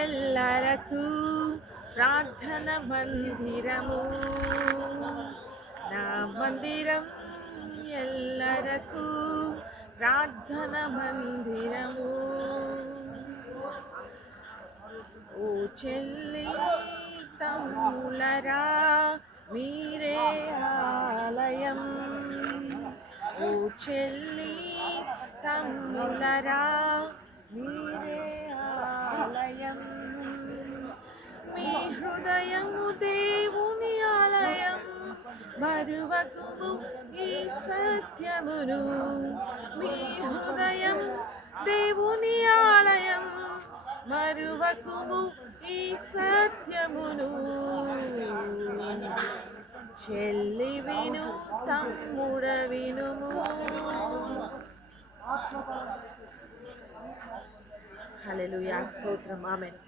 ఎల్లరకు ప్రార్థన మందిరము, నా మందిరం ఎల్లరకు ప్రార్థన మందిరము. ఓ చెల్లి తమ్ములరా మీరే ఆలయం, ఓ చెల్లి తమ్ములరా మీరే ఆలయం. మీ హృదయము దేవుని ఆలయం, మరువకుము ఈ సత్యమును. మీ హృదయం దేవుని ఆలయం, మరువకుము ఈ సత్యమును. చెల్లి విను, తమ్ముడ వినుము. హల్లెలూయా, స్తోత్రం, ఆమేన్.